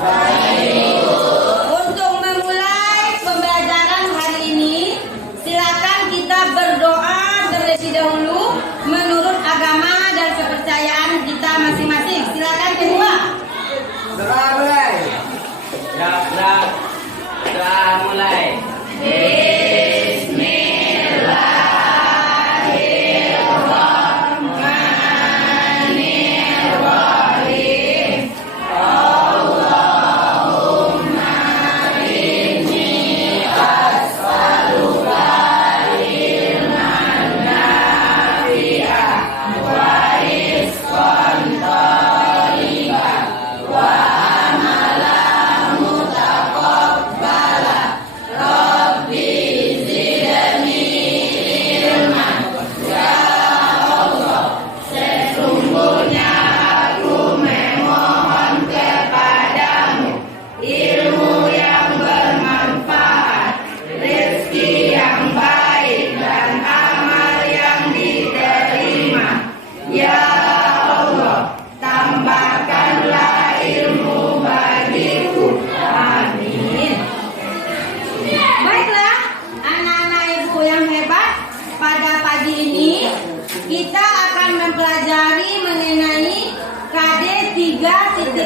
Untuk memulai pembelajaran hari ini, silakan kita berdoa terlebih dahulu menurut agama dan kepercayaan kita masing-masing. Silakan kedua. Doa mulai. Doa mulai. Kita akan mempelajari mengenai KD 3.5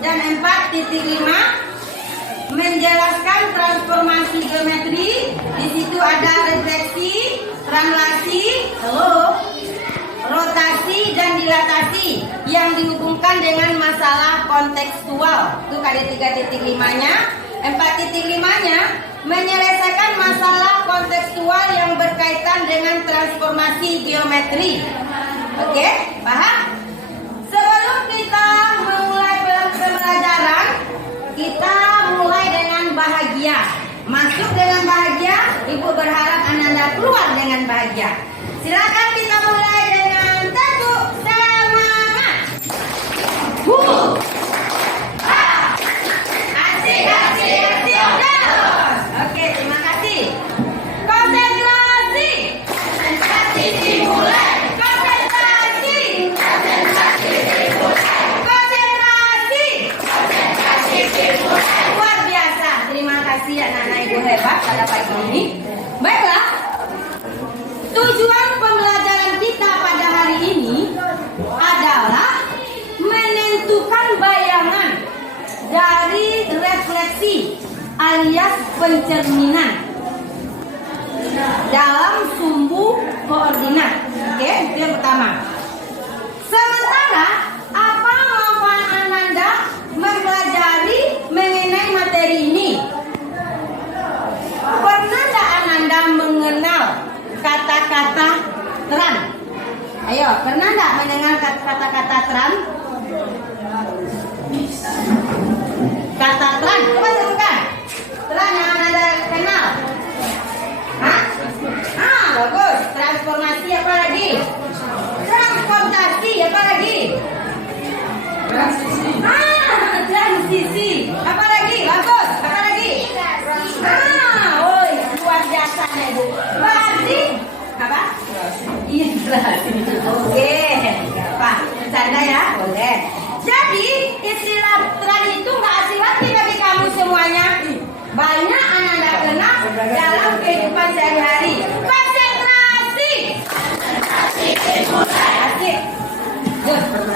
dan 4.5, menjelaskan transformasi geometri. Di situ ada refleksi, translasi, rotasi dan dilatasi yang dihubungkan dengan masalah kontekstual. Itu KD 3.5-nya. 4.5-nya menyelesaikan masalah kontekstual yang berkaitan dengan transformasi geometri. Oke, paham? Sebelum kita memulai pembelajaran, kita mulai dengan bahagia. Masuk dengan bahagia, Ibu berharap Ananda keluar dengan bahagia. Silakan kita mulai dengan teguh semangat. Oke, terima kasih. Konsentrasi. Konsentrasi dimulai. Konsentrasi. Konsentrasi dimulai. Konsentrasi. Konsentrasi dimulai. Luar biasa. Terima kasih anak-anak Ibu hebat pada pagi ini. Baiklah. Tujuan pembelajaran kita pada hari ini adalah menentukan bayangan dari refleksi alias pencerminan dalam sumbu koordinat. Oke, itu yang pertama. Sementara, apa manfaat Ananda mempelajari mengenai materi ini? Pernah tidak Ananda mengenal kata-kata terang? Ayo, pernah tidak mendengar kata-kata terang? Kata terang, coba sebutkan. Terang yang Anda kenal. Hah? Bagus. Transformasi apa lagi? Transportasi apa lagi? Transisi. Apa lagi? Bagus. Apa lagi? Luar biasa nih Bu. Berarti apa? Integrasi. Oke. Apa? Bercanda ya? Boleh. Jadi istilah terang itu nggak asing lagi bagi kamu semuanya. Banyak Ananda kenal dalam kehidupan sehari-hari. Konsentrasi. Konsentrasi dimulai. Asik.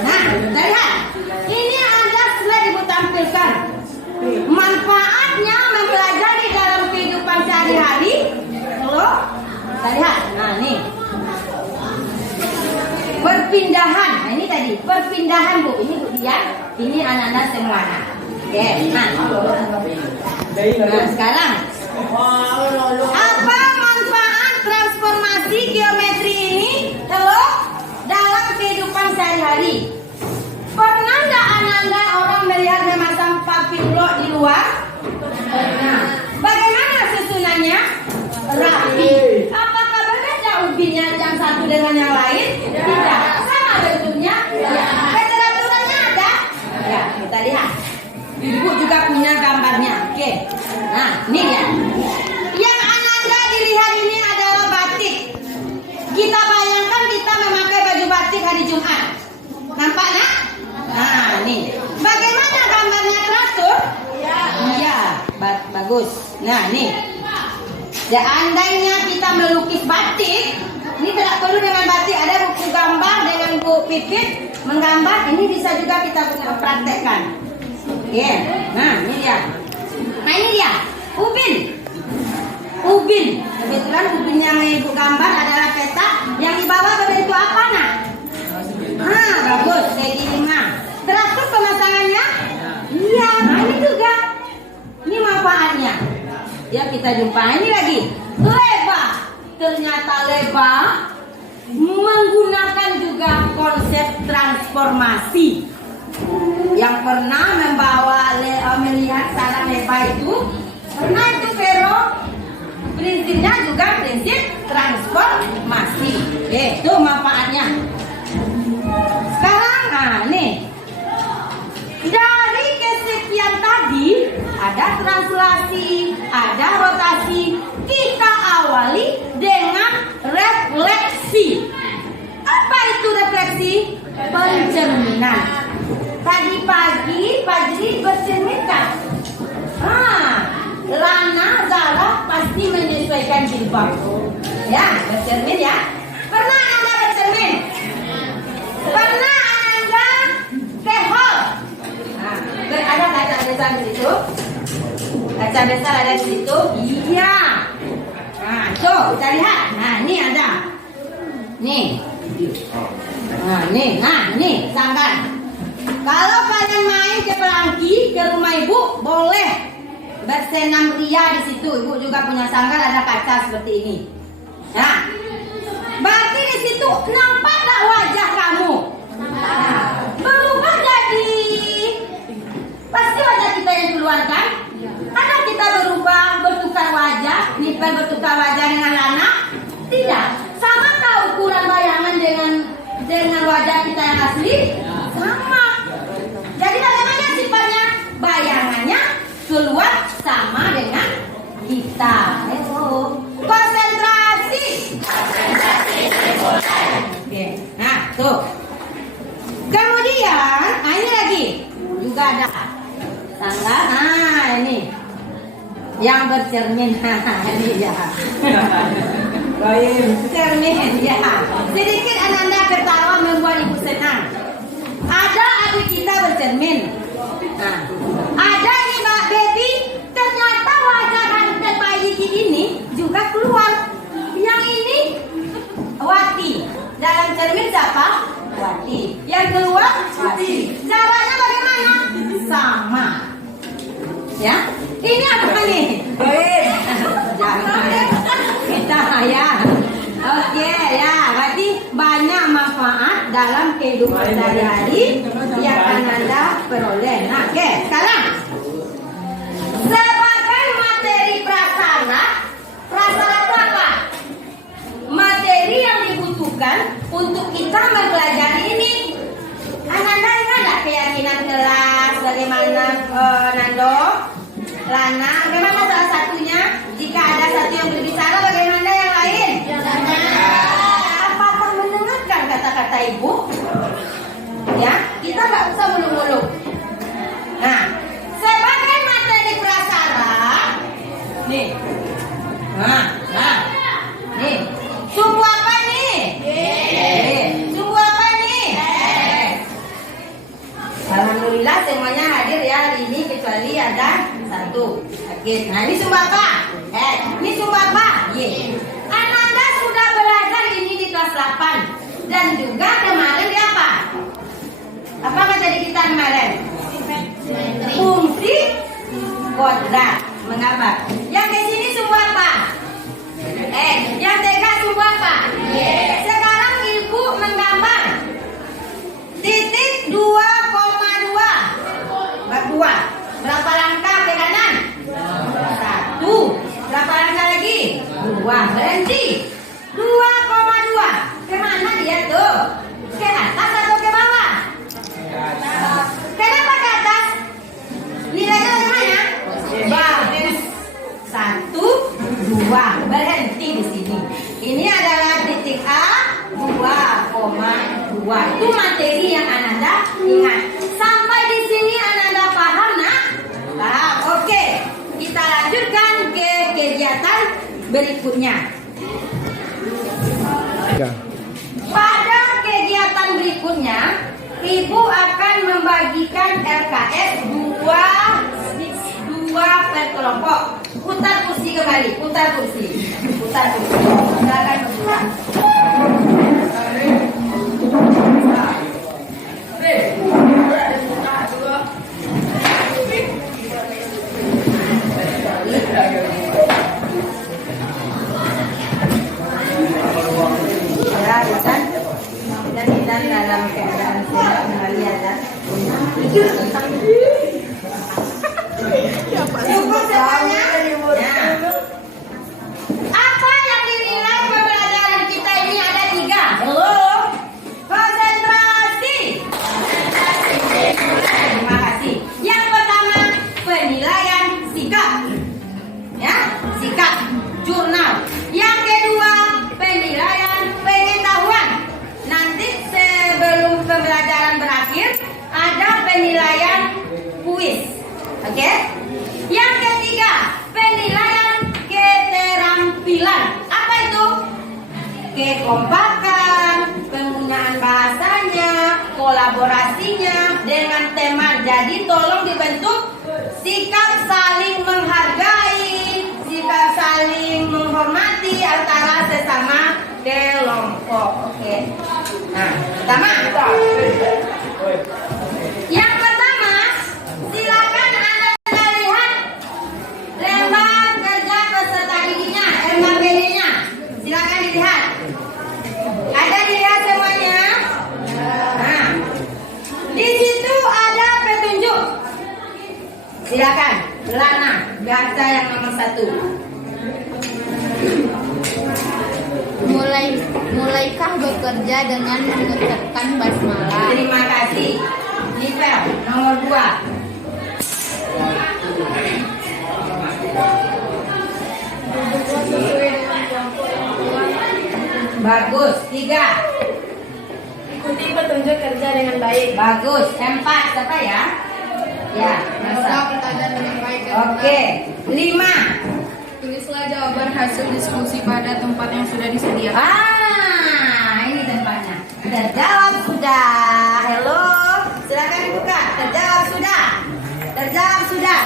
Nah, lihat. Ini ada slide Ibu tampilkan. Manfaatnya mempelajari dalam kehidupan sehari-hari. Kita lihat. Nah, nih. Perpindahan. Nah, ini tadi perpindahan Bu. Ini Bu Dian. Ini anak-anak semuanya. Oke. Nah, sekarang apa manfaat transformasi geometri ini dalam kehidupan sehari-hari? Pernah nggak Ananda orang melihat memasang papi blok di luar? Nah, bagaimana susunannya? Rapi. Apakah berbeda ubinya yang satu dengan yang lain? Tidak. Sama bentuknya? Ya. Keteraturannya ada? Ya, kita lihat. Ibu juga punya gambarnya. Oke. Nah, ini ya. Yang Ananda dilihat ini adalah batik. Kita bayangkan kita memakai baju batik hari Jumat. Nampaknya? Nah, nih. Bagaimana gambarnya teratur? Iya, bagus. Nah, nih. Seandainya kita melukis batik, ini tidak perlu dengan batik, ada buku gambar dengan Bu Pipit menggambar. Ini bisa juga kita praktekkan. Oke. Nah, ini dia. Nah, ini dia. Ubin. Kebetulan ubin yang Ibu gambar adalah peta yang di bawah berbentuk apa, Nak? Nah, bagus. Kayak gini, Nah. Teratur pemasangannya? Iya, nah ini juga. Ini manfaatnya. Ya, kita jumpa ini lagi. Leba. Ternyata leba menggunakan juga konsep transformasi. Yang pernah melihat sarang leba itu, pernah itu Vero. Prinsipnya juga prinsip transformasi. Itu manfaatnya. Sekarang, nah nih. Dari kesekian tadi, ada translasi, ada rotasi. Kita awali dengan refleksi. Apa itu refleksi? Pencerminan. Tadi pagi, Fajri bercerminkan. Lana, Zara pasti menyesuaikan jilbab. Ya, bercermin ya. Pernah Anda bercermin? Pernah Anda ke hall? Ada kaca besar di situ. Kaca besar ada di situ. Iya. Nah, tuh kita lihat. Nah, ini ada. Nih. Nah, nih sanggar. Kalau kalian main ke Pelangki, ke rumah Ibu, boleh bersenam ria di situ. Ibu juga punya sanggar ada kaca seperti ini. Nah, berarti di situ nampak tak wajah kamu? Berubah jadi pasti wajah kita yang keluar kan? Ada kita berubah, bertukar wajah, nipel bertukar wajah dengan Lana? Tidak. Sama tak ukuran bayangan dengan wajah kita yang asli? Sama. Jadi bagaimana sifatnya? Bayangannya keluar sama dengan kita. Konsentrasi. Oke. Nah, tuh. Kemudian, ini lagi juga ada sanggar. Nah, ini yang bercermin. Ini ya. Cermin ya. Sedikit Ananda ketawa membuat Ibu senang. Ada adik kita bercermin. Nah, ada ini Mbak Baby. Ternyata wajah kantor bayi ini juga keluar. Yang ini Wati. Dalam cermin siapa? Wati. Yang keluar Wati. Caranya bagaimana? Sama. Ya. Ini apa nih? Jangan. Kita ya. Oke ya. Berarti banyak manfaat dalam kehidupan sehari-hari yang Anda peroleh. Nah, oke. Sekarang sebagai materi prasarana itu apa? Materi yang dibutuhkan untuk kita mempelajari ini. Anda ingat tak keyakinan kelas bagaimana Nando, Lana, bagaimana salah satunya? Jika ada satu yang berbicara, bagaimana yang lain? Apakah mendengarkan kata-kata Ibu? Ya, kita nggak usah muluk-muluk. Nah, sebagai materi prasarana, nih, nih, sumbu apa nih? Sumbu apa nih? Alhamdulillah semuanya hadir ya hari ini kecuali ada satu. Oke, nah ini sumbu apa? Ini sumbu apa? Ananda sudah belajar ini di kelas 8 dan juga kemarin di apa? Apa materi kita kemarin? Fungsi kodrat. Mengapa? Yang di sini sumbu apa? Yang TK sumbu apa? Sekarang Ibu menggambar titik 2,2. Berapa langkah ke kanan? 1. Berapa langkah lagi? 2. Berhenti. 2,2. Kemana dia tuh? Ke atas atau ke bawah? Kenapa ke atas? Nilainya bagaimana? Bagus. berikutnya. Ya. Pada kegiatan berikutnya, Ibu akan membagikan LKS dua per kelompok. Putar kursi kembali, putar kursi. Silakan berbuka. Ya, dan dalam keadaan sehat kembali ada. Cukup semuanya. Ya. Apa yang dinilai pembelajaran kita ini ada 3. Halo. Konsentrasi. Terima kasih. Yang pertama penilaian sikap. Ya, sikap jurnal. Yang kedua penilaian pengetahuan. Nanti sebelum pembelajaran berakhir ada penilaian kuis. Oke? Yang ketiga, penilaian keterampilan. Apa itu? Kekompakan, penggunaan bahasanya, kolaborasinya dengan teman. Jadi tolong dibentuk sikap saling menghargai, sikap saling menghormati antara sesama kelompok. Oke. Nah, pertama. Yang pertama, silakan Anda lihat lembar kerja peserta didiknya, LKPD-nya. Silakan dilihat. Ada dilihat semuanya? Nah, di situ ada petunjuk. Silakan, Lana, baca yang nomor 1. Mulaikah bekerja dengan mengucapkan basmalah? Terima kasih. Nipel, nomor 2. Bagus. 3. Ikuti petunjuk kerja dengan baik. Bagus. 4. Siapa ya? Ya, Jawab masa. pertanyaan dengan baik. Oke. 5. Tulislah jawaban hasil diskusi pada tempat yang sudah disediakan. Ini tempatnya. Terjawab sudah. Halo. Silakan dibuka. Terjawab sudah. Terjawab sudah.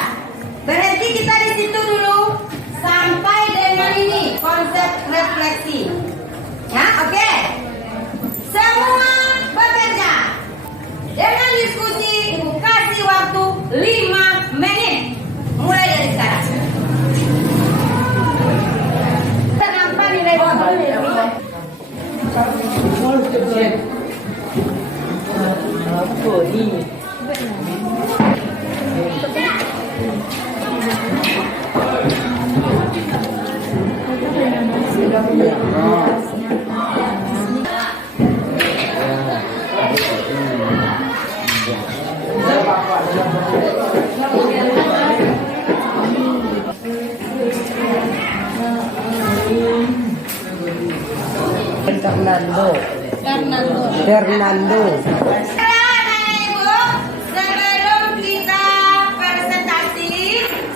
Berhenti kita di situ dulu sampai dengan ini konsep refleksi. Ya, oke. Semua bekerja. Dengan diskusi Ibu kasih waktu 5 menit. Mulai dari sekarang. Kenapa nilai Fernando. Ibu, sebelum kita presentasi,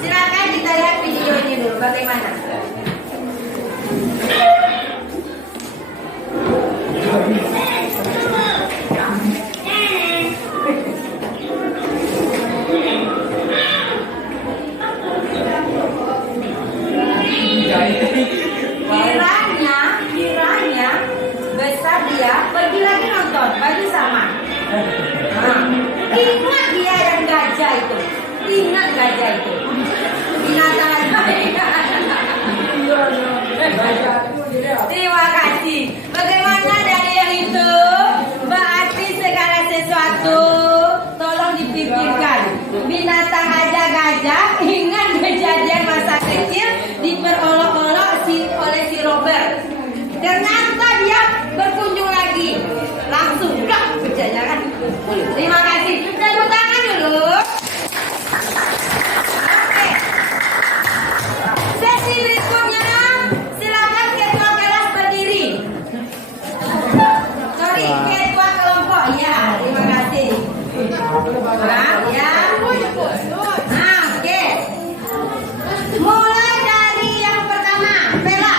silakan kita lihat video ini dulu. Bagaimana? Kiranya besar dia pergi lagi nonton baju sama. Ingat dia yang gajah itu. Ingat gajah itu. Binatang Terima kasih. Bagaimana dari yang itu? Berarti segala sesuatu tolong dipikirkan. Binatang aja gajah. Ingat kejadian masa kecil diperolok-olok oleh si Robert. Ternyata dia berkunjung lagi. Langsung kerjanya kan. Terima kasih. Tepuk tangan dulu. Oke. Sesi berikutnya silakan ketua kelas berdiri. Sorry, ketua kelompok. Ya, terima kasih. Nah, ya. Nah, oke. Mulai dari yang pertama, Bella.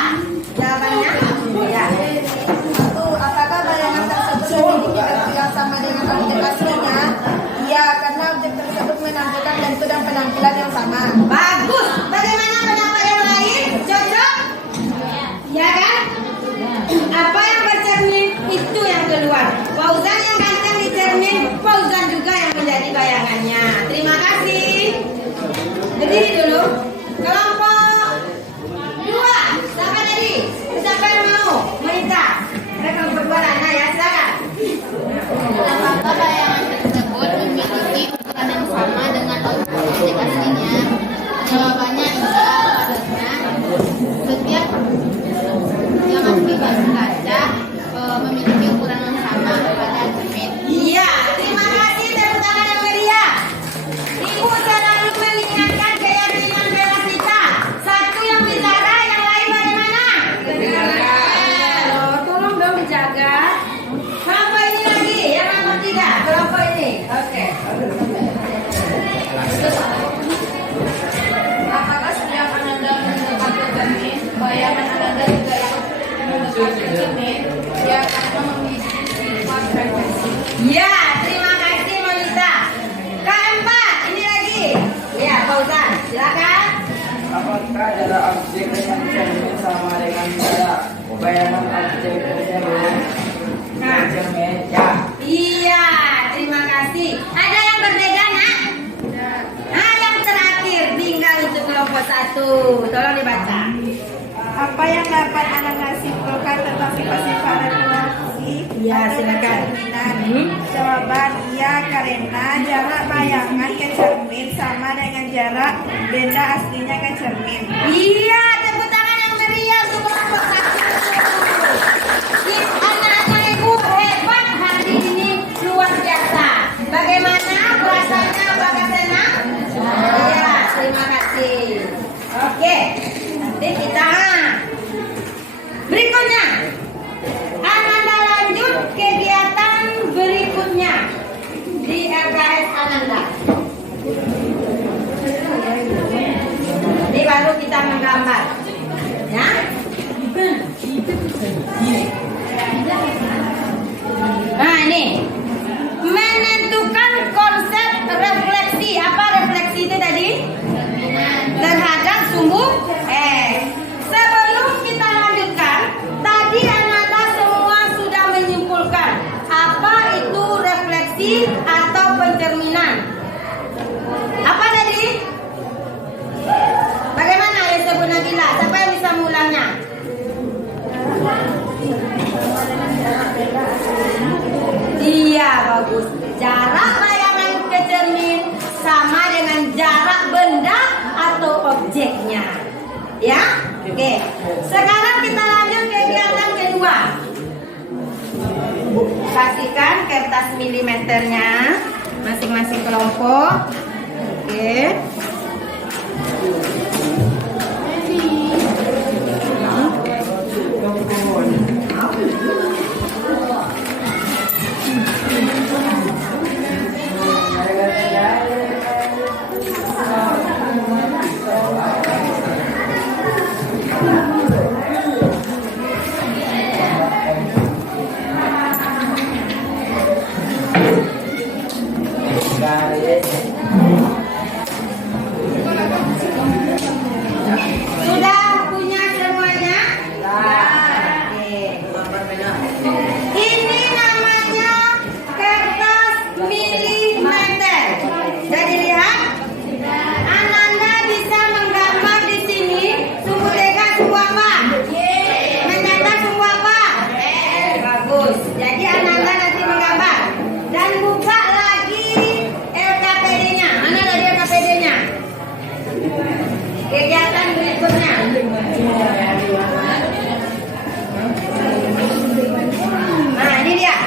maka jarak objek dengan cermin sama dengan jarak bayangan objek tersebut. Nah. Cermin ya. Iya, terima kasih. Ada yang berbeda, Nak? Nah, yang terakhir tinggal untuk kelompok 1. Tolong dibaca. Apa yang dapat Anda simpulkan tentang sifat-sifat refleksi Ya, atau silakan. pencerminan? Jawaban iya, karena jarak bayangan ke cermin sama dengan jarak benda aslinya ke cermin. Iya, tepuk tangan yang meriah untuk kelompok 1. Anak-anak ibu hebat hari ini, luar biasa. Bagaimana perasaannya? Apakah senang? Iya, terima kasih. Oke, nanti kita berikutnya. Ananda lanjut kegiatan berikutnya di LKS Ananda. Jadi baru kita menggambar, ya. Nah ini menentukan konsep refleksi. Apa refleksi itu tadi? Terhadap sumbu Sebelum kita lanjutkan, tadi Ananda semua sudah menyimpulkan apa itu refleksi atau pencerminan. Apa tadi? Bagaimana ya sebut Nabila? Siapa yang bisa mengulangnya? Iya, bagus. Jarak bayangan ke cermin sama dengan jarak benda atau objeknya. Ya? Oke. Sekarang kita lanjut ke kegiatan kedua. Kasihkan kertas milimeternya masing-masing kelompok. Oke. Sudah punya semuanya? Oke. Ini namanya kertas milimeter. Jadi lihat, Ananda bisa menggambar di sini sumbu tiga sumbu apa? Mencatat sumbu apa? Bagus. Jadi Ananda nanti menggambar dan buka lagi LKPD-nya. Mana tadi LKPD-nya? Kegiatan berikutnya. Nah, ini dia.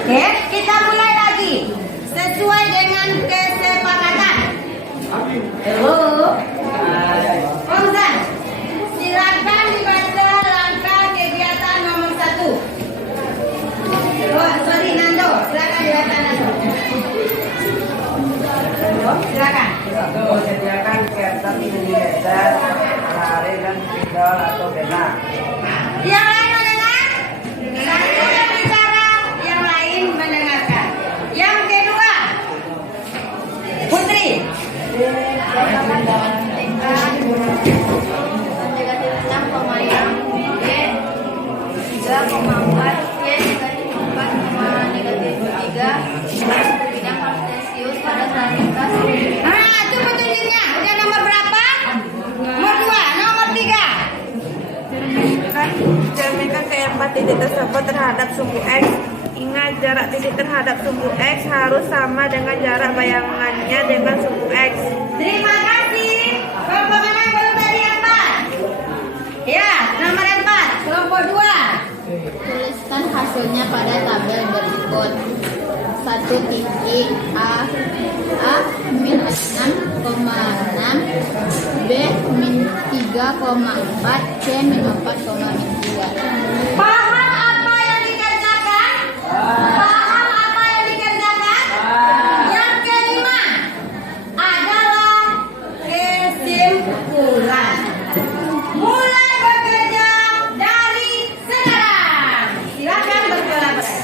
Oke, kita mulai lagi sesuai dengan kesepakatan. Halo, Fauzan, silakan dibaca langkah kegiatan nomor 1. Oh, sorry Nando, silakan dibaca Nando. Silakan. Satu, sediakan kertas milimeter, hari dan tanggal atau pena. Yang lain mendengar? Satu yang bicara, yang lain mendengarkan. Yang kedua, Putri. Negatif 6,5 B 3,4 C negatif 4, negatif 3 bidang kartesius pada saat ringkas. Ah, itu petunjuknya. Udah nomor berapa? Nomor 2, nomor 3. Cerminkan keempat titik tersebut terhadap sumbu X. Ingat, jarak titik terhadap sumbu X harus sama dengan jarak bayangannya dengan sumbu X. Terima kasih. Kelompok mana yang baru tadi 4? Ya, nomor 4. Kelompok 2. Tuliskan hasilnya pada tabel berikut. 1 titik A min 6,6 B min 3,4 C min 4,2. Paham apa yang dikerjakan? Paham apa yang dikerjakan? Yang kelima adalah kesimpulan. Mulai bekerja dari sekarang. Silakan berkolaborasi.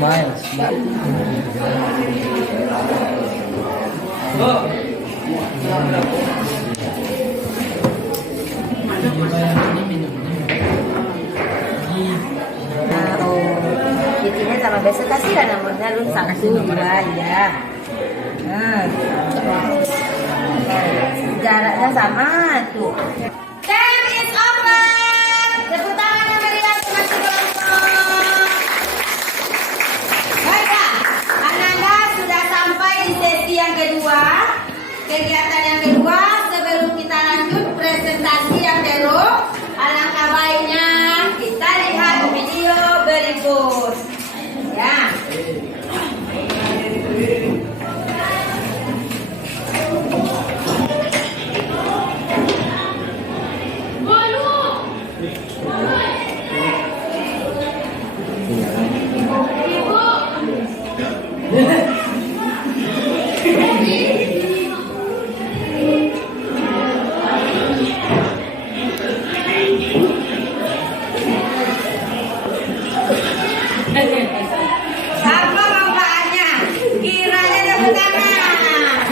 Miles. Nah, oh, titiknya sama biasa kasih lah nomornya lu 1, 2 ya. Nah, jaraknya sama tuh. Time is over. Tepuk tangan yang meriah untuk kelompok. Baiklah, Ananda sudah sampai di sesi yang kedua. Kegiatan yang kedua, sebelum kita lanjut presentasi yang kedua, alangkah baiknya kita lihat video berikut. Ya. Apa manfaatnya? Kiranya tepuk tangan.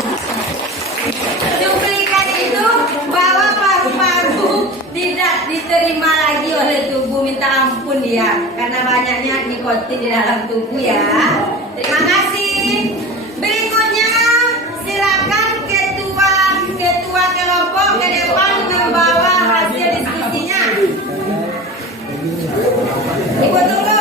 Cuplikan itu bahwa paru-paru tidak diterima lagi oleh tubuh, minta ampun dia karena banyaknya nikotin di dalam tubuh ya. Terima kasih. Berikutnya silakan ketua kelompok ke depan membawa hasil diskusinya. Ibu tunggu.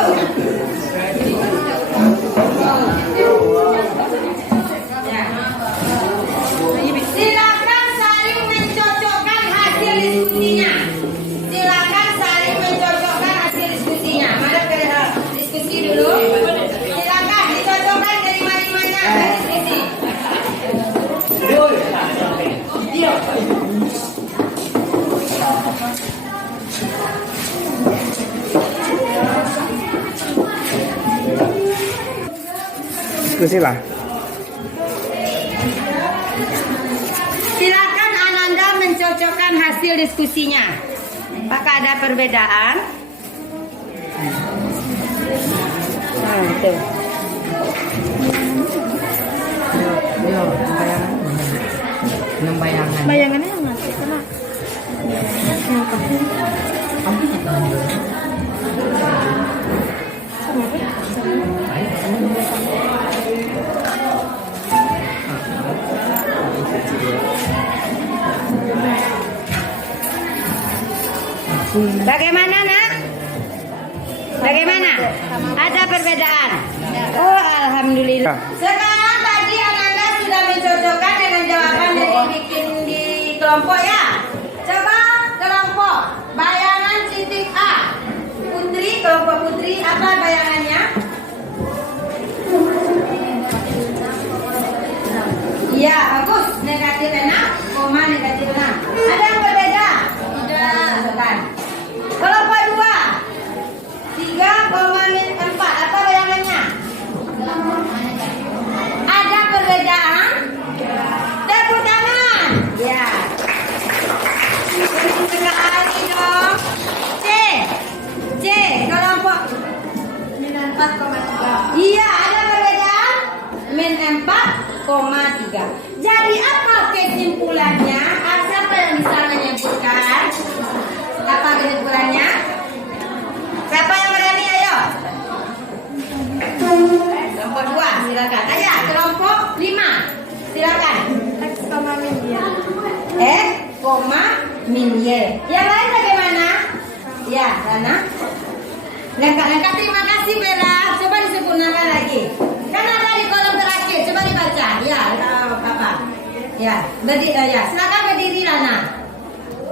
Silakan saling mencocokkan hasil diskusinya. Silakan saling mencocokkan hasil diskusinya. Mari kita diskusi dulu. Silakan dicocokkan dari mana-mana diskusi. Diskusi lah. Silakan Ananda mencocokkan hasil diskusinya. Apakah ada perbedaan? Itu. Bayangan. Bayangannya yang masuk sana. Bagaimana nak? Bagaimana? Ada perbedaan? Oh, alhamdulillah. Sekarang tadi Ananda sudah mencocokkan dengan jawaban dari bikin di kelompok ya. Coba kelompok bayangan titik A. Putri, kelompok Putri, apa bayangannya? Iya, bagus. Negatif 6, koma negatif 6. Ada yang berbeda? Tidak. Kan? Kelompok 2. 3,4. Apa bayangannya? Ada perbedaan? Tepuk tangan. Ya. Tengah lagi dong. C. Kelompok 4,3. Iya, ada perbedaan? Min 4,3. Jadi apa kesimpulannya? Siapa yang bisa menyebutkan? Apa kesimpulannya? Siapa yang berani? Ayo. Kelompok 2, silakan. Ayo, kelompok 5. Silakan. X, min Y. X, min Y. Yang lain bagaimana? Ya, Rana. Lengkap. Terima kasih Bella. Coba disempurnakan lagi. Kan ada di kolom terakhir. Coba dibaca. Ya, apa? Ya, berdiri. Ya, silakan berdiri Rana.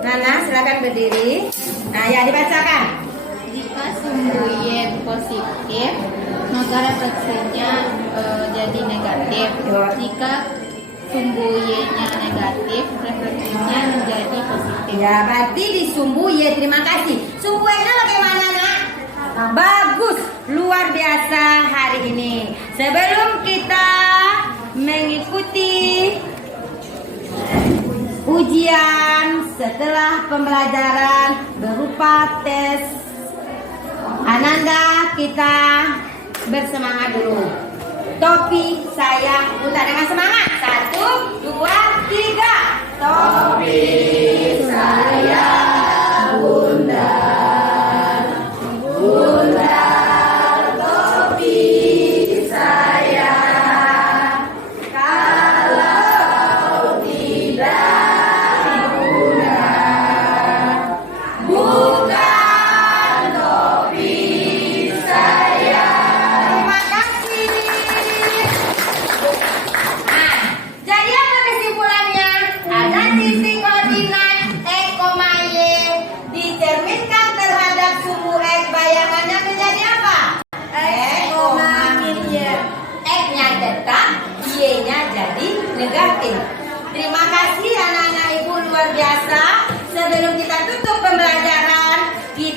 Rana, silakan berdiri. Nah, ya dibacakan. Jika sumbu Y positif, maka refleksinya jadi negatif. Jika sumbu Y-nya negatif, refleksinya menjadi positif. Ya, berarti di sumbu Y. Terima kasih. Sumbu Y-nya bagaimana, nak? Bagus, luar biasa hari ini. Sebelum kita mengikuti ujian setelah pembelajaran berupa tes, Ananda kita bersemangat dulu. Topi saya putar dengan semangat. 1, 2, 3. Topi saya bundar, bundar topi saya. Kalau tidak bundar, bukan topi saya. Terima kasih. Nah, jadi apa kesimpulannya? Ada titik koordinat X, Y dicerminkan terhadap sumbu X, bayangannya menjadi apa? X, Y. X-nya tetap, Y-nya jadi negatif. Terima kasih anak-anak ibu, luar biasa. Sebelum kita tutup pembelajaran,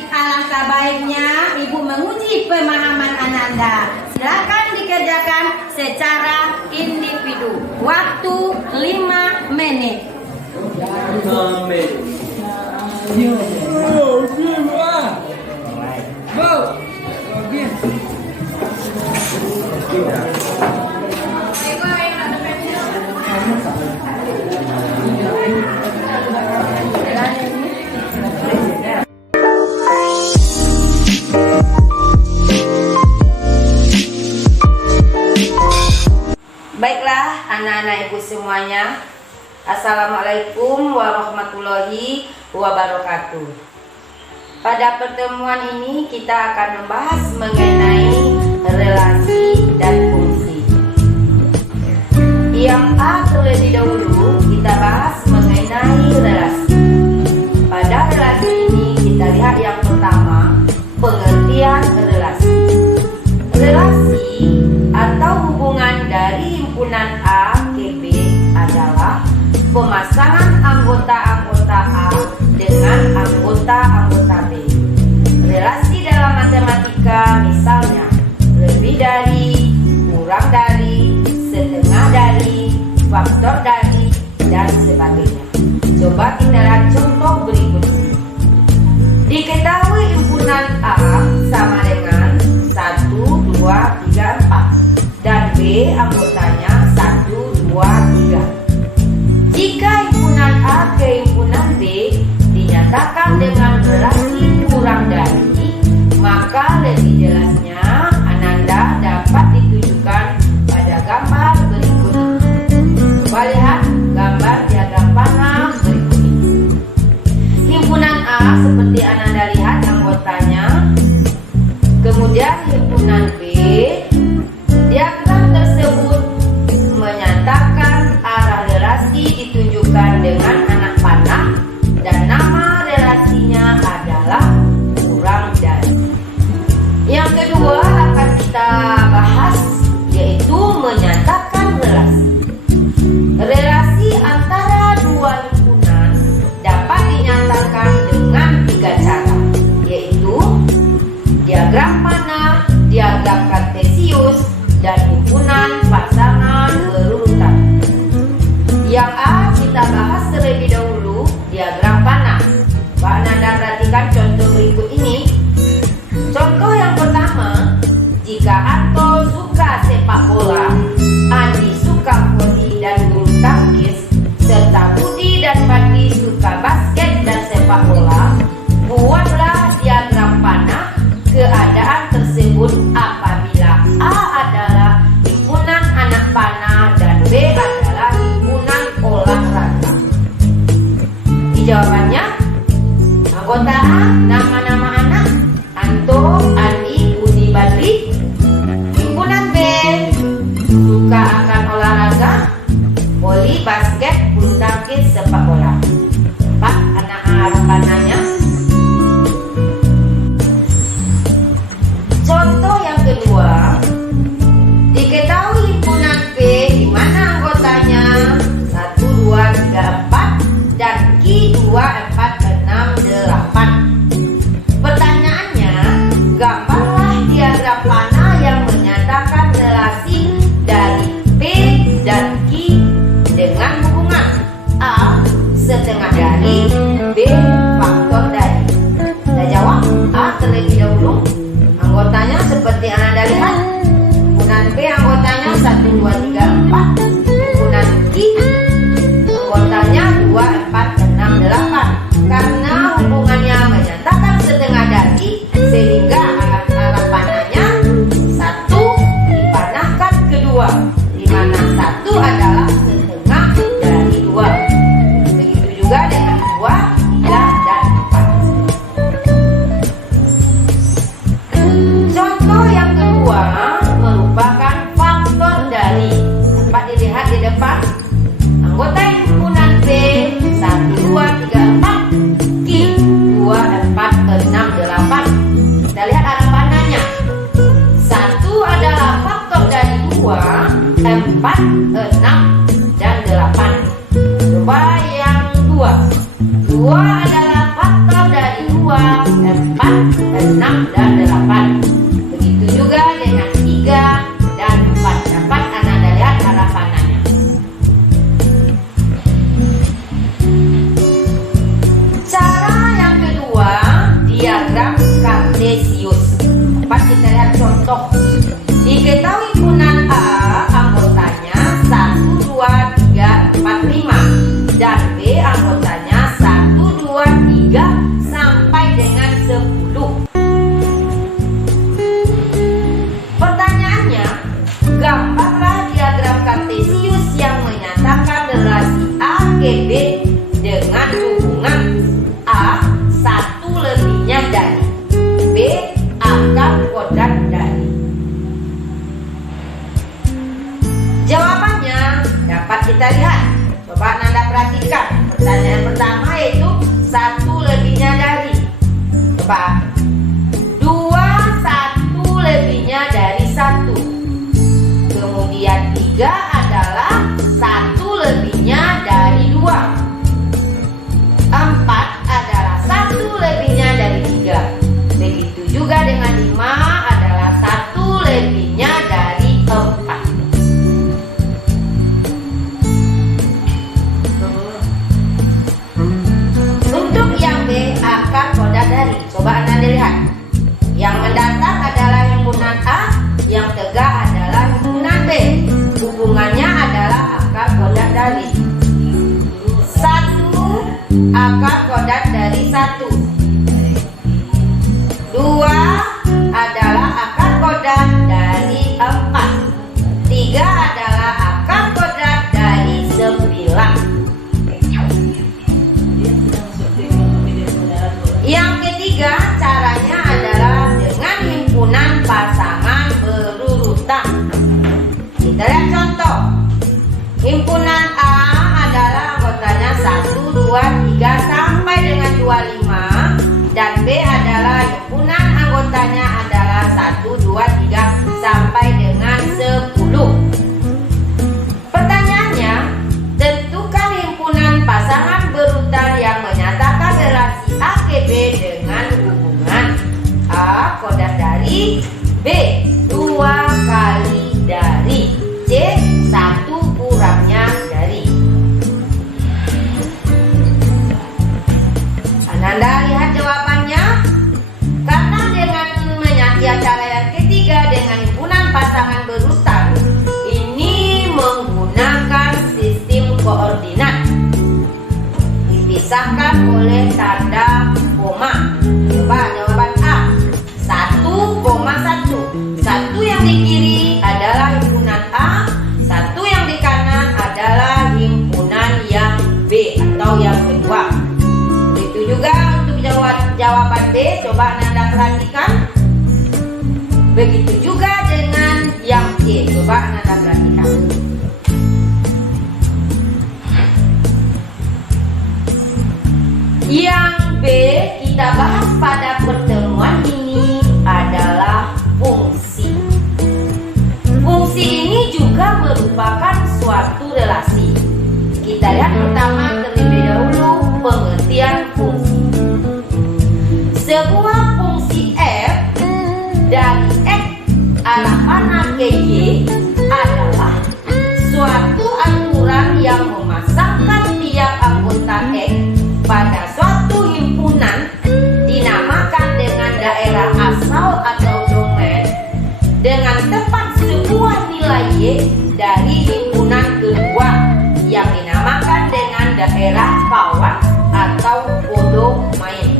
alangkah baiknya ibu menguji pemahaman Ananda. Silakan dikerjakan secara individu. Waktu 5 menit. Baiklah anak-anak ibu semuanya, Assalamualaikum warahmatullahi wabarakatuh. Pada pertemuan ini kita akan membahas mengenai relasi dan fungsi. Yang A terlebih dahulu kita bahas mengenai relasi. Pada relasi ini kita lihat yang pertama, pengertian relasi. Relasi atau hubungan dari himpunan A ke B adalah pemasangan anggota-anggota A dengan anggota-anggota B. Relasi dalam matematika misalnya lebih dari, kurang dari, setengah dari, faktor dari, dan sebagainya. Coba kita lihat contoh berikut ini. Diketahui himpunan A sama dengan 1, 2, 3, 4 dan B anggotanya 1, 2, 3. Jika himpunan A ke himpunan B dinyatakan dengan relasi kurang dari, maka lebih jelasnya Ananda dapat ditunjukkan pada gambar berikut ini. Coba lihat gambar diagram panah berikut ini. Himpunan A seperti Ananda lihat anggotanya. Kemudian himpunan B, diagram tersebut menyatakan arah relasi ditunjukkan dengan anak panah dan nama relasinya adalah kurang dari. Yang kedua akan kita bahas yaitu menyatakan relasi. Relasi antara dua himpunan dapat dinyatakan dengan 3 cara, yaitu diagram panah, diagram kartesius, dan himpunan pasangan berurutan. Yang A kita bahas terlebih dahulu, diagram panah. Pak Nanda perhatikan contoh berikut ini. Contoh yang pertama, jika Anto suka sepak bola, Andi suka voli dan bulu tangkis, serta Budi dan Pandi suka basket dan sepak bola, buatlah diagram panah keadaan tersebut apabila A adalah himpunan anak panah dan B adalah himpunan olahraga. Jawabannya, anggota A, nama-nama anak Anto, Andi, Budi, Badri. Himpunan B, suka akan olahraga, voli, basket, bulu tangkis, sepak bola. Pak, anak panahnya. Contoh yang kedua, diketahui himpunan P di mana anggotanya 1, 2, 3, 4 dan Q 2, 4, 6, 8. 4, 6, dan 8. Coba yang 2. 2 adalah faktor dari 2, 4, 6, dan 8. Begitu juga dengan 3 dan 4. Dapat Anda lihat arah panahnya. Cara yang kedua, diagram kartesius. Dapat kita lihat contoh. Diketahui himpunan A anggotanya 1, 2, 3, 4, 5 dan B anggotanya 1, 2, 3 sampai dengan 10. Pertanyaannya, gambarlah diagram kartesius yang menyatakan relasi A ke B dengan hubungan A 1 lebihnya dari B akar kodrat dari. Jawabannya dapat kita lihat. Coba Anda perhatikan. Pertanyaan pertama yaitu 1 lebihnya dari. Coba 2, 1 lebihnya dari 1. Kemudian 3 adalah 1 lebihnya dari 2. 4 adalah 1 lebihnya dari 3. Begitu juga dengan 5 adalah 1 lebihnya dari 4. Untuk yang B akar kodrat dari. Coba Anda lihat. Yang mendatar adalah himpunan A, yang tegak adalah himpunan B. Hubungannya adalah akar kodrat dari. 1 akar kodrat dari 1. 2 adalah akar kodrat dari 4. 3 adalah akar kodrat dari 9. Yang ketiga, caranya adalah dengan himpunan pasangan berurutan. Kita lihat contoh. Himpunan A adalah anggotanya 1, 2, 3 sampai dengan 25 dan B adalah himpunan anggotanya adalah 1, 2, 3 sampai dengan 10. Pertanyaannya, tentukan himpunan pasangan berurutan yang menyatakan relasi A ke B dengan hubungan A kodrat dari, B 2 kali dari, C 1 kurangnya dari. Anda lihat jawabannya. Karena dengan menyatakan cara yang ketiga dengan himpunan pasangan berurutan, ini menggunakan sistem koordinat dipisahkan oleh tanda koma. Coba jawaban A 1,1. 1 yang di kiri adalah himpunan A, 1 yang di kanan adalah himpunan yang B atau yang kedua. Begitu juga untuk jawaban B. Coba Anda perhatikan. Begitu juga dengan yang C. Coba Anda perhatikan. Yang B kita bahas pada pertemuan ini adalah fungsi. Fungsi ini juga merupakan suatu relasi. Kita lihat pertama terlebih dahulu pengertian fungsi. Sebuah fungsi f dari x arah panah ke y adalah suatu aturan yang memasangkan tiap anggota x pada suatu himpunan dinamakan dengan daerah asal atau domain dengan tepat sebuah nilai y dari himpunan kedua yang dinamakan dengan daerah kawan atau domain.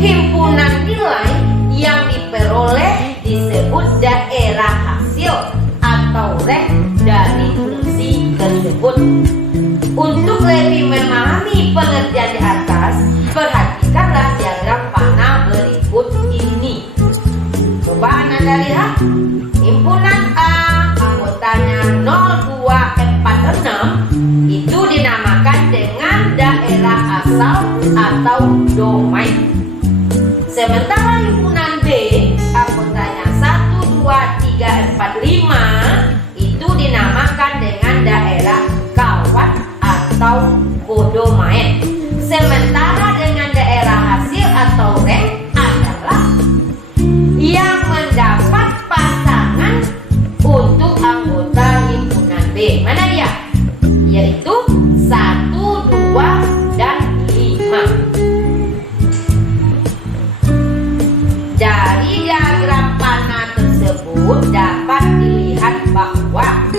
Himpunan nilai yang diperoleh disebut daerah hasil atau rank dari fungsi tersebut. Untuk lebih memahami pengertian di atas, perhatikanlah diagram panah berikut ini. Coba Anda lihat. Himpunan A anggotanya 0, 2, 4, 6 itu dinamakan dengan daerah asal atau domain. Sementara himpunan B anggotanya 1, 2, 3, 4, 5 domain. Sementara dengan daerah hasil atau rank adalah yang mendapat pasangan untuk anggota himpunan B. Mana dia? Yaitu 1, 2, dan 5. Dari diagram panah tersebut dapat dilihat bahwa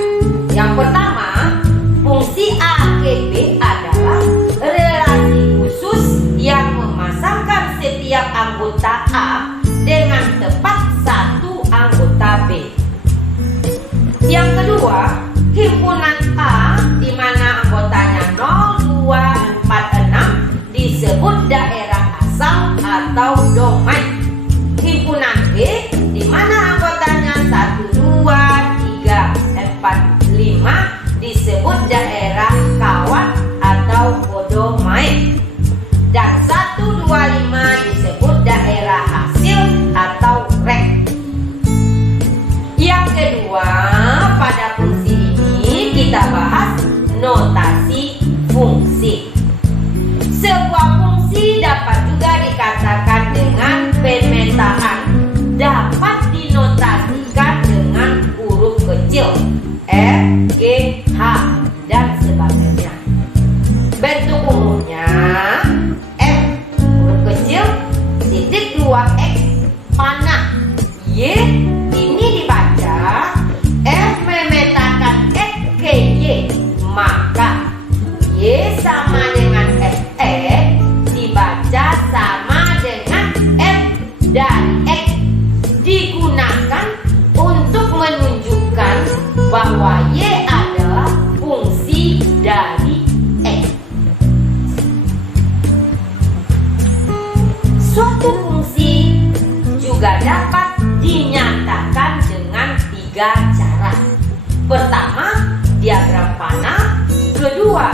yang pertama, fungsi A, K, B adalah relasi khusus yang memasangkan setiap anggota A dengan tepat satu anggota B. Yang kedua, himpunan A di mana anggotanya 0, 2, 4, 6 disebut daerah asal atau domain. Himpunan B di mana anggotanya 1, 2, 3, 4, 5 disebut daerah kawan atau domain. Dan 1, 2, 5 disebut daerah hasil atau rank. Yang kedua, pada fungsi ini kita bahas notasi fungsi. Sebuah fungsi dapat juga dikatakan dengan pemetaan, dapat dinotasikan dengan huruf kecil F, G, H, dan sebagainya. Bentuk umumnya F huruf kecil, titik 2X panah. Y ini dibaca F memetakan X ke Y, maka Y sama dengan FX dibaca sama dengan F dari X, digunakan untuk menunjukkan bahwa Y adalah fungsi dari X. Suatu fungsi juga dapat dinyatakan dengan 3 cara. Pertama, diagram panah. Kedua,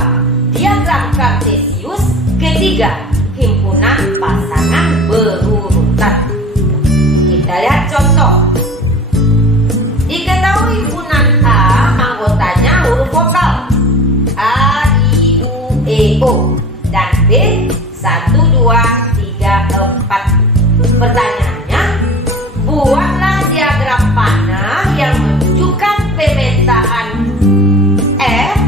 diagram kartesius. Ketiga, himpunan pasangan berurutan. Kita lihat contoh. Diketahui himpunan A anggotanya huruf vokal A, I, U, E, O, dan B 1, 2, 3, 4. Pertanyaannya, buatlah diagram panah yang menunjukkan pemetaan F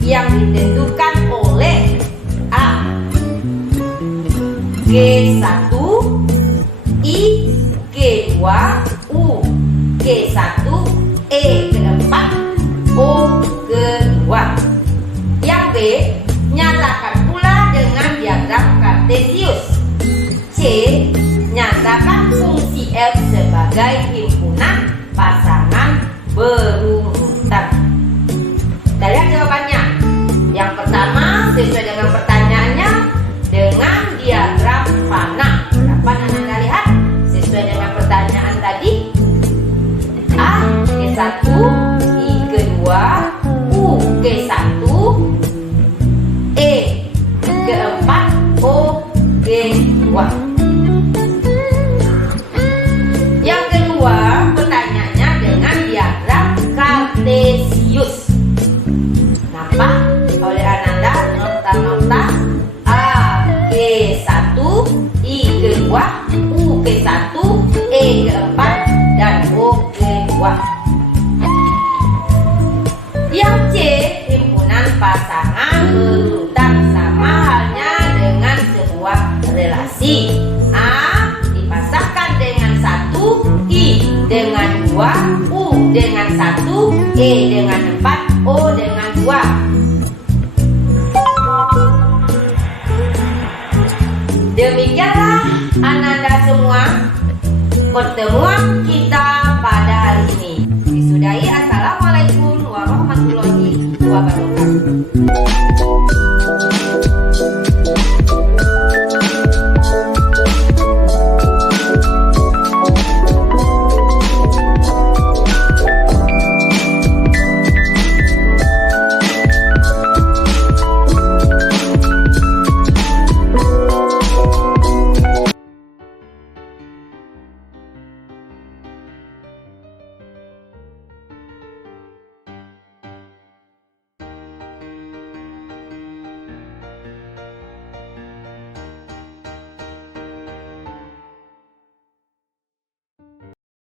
yang ditentukan oleh A, G1, I, G2, U, G1, E ke-4, O ke-2. Yang B, nyatakan pula dengan diagram kartesius. C, nyatakan fungsi F sebagai himpunan pasangan berurutan. Kita lihat jawabannya. Yang pertama, sesuai dengan pertanyaannya, dengan diagram panah. Dapat Anda lihat sesuai dengan pertanyaan tadi. A, G1, I ke-2, U ke-1, E ke-4, O ke-2. Yang kedua, pertanyaannya dengan diagram kartesius. Nampak oleh Ananda nota-nota A, G1, I ke-2, U ke-1, E ke-4, dan O ke-2. Yang C, himpunan pasangan berurutan, sama halnya dengan sebuah relasi. A dipasangkan dengan 1, I dengan 2, U dengan 1, E dengan 4, O dengan 2. Demikianlah Ananda semua pertemuan kita pada hari ini. Disudahi. Assalamualaikum warahmatullahi wabarakatuh.